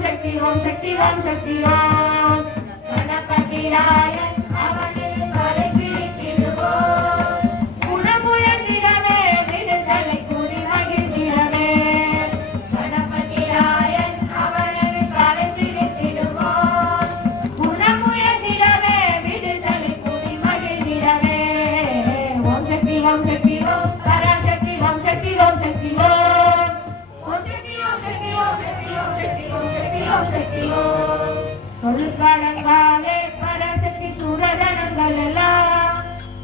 Sentir, sentir, sentir, sentir, sentir, sentir, சொல்கடங்காலே Parasakthi சூரதனங்கள் எல்லாம்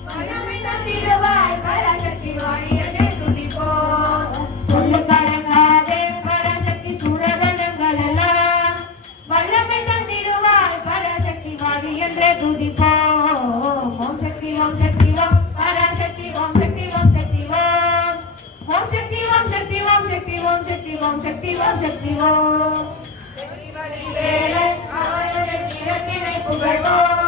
பணமை தந்திடுவாய் பராசக்தி வாழியதே துதிப்போம். சொல்லுகடங்காலே பராசக்தி சூரதனங்கள் எல்லாம் வல்லமை தந்திடுவாய் பராசக்தி வாழி என்றே ஓம் சக்தி ஓம் சக்தி ஓம் பராசக்தி ஓம் சக்தி ஓம் சக்தி ஓம். ஓம் சக்தி ஓம் சக்தி ஓம் சக்தி ஓம் சக்தி ஓம் சக்தி. ஓம் சக்தி ஓம் வேலை அவனுடைய திறத்தினை புகழ்வோம்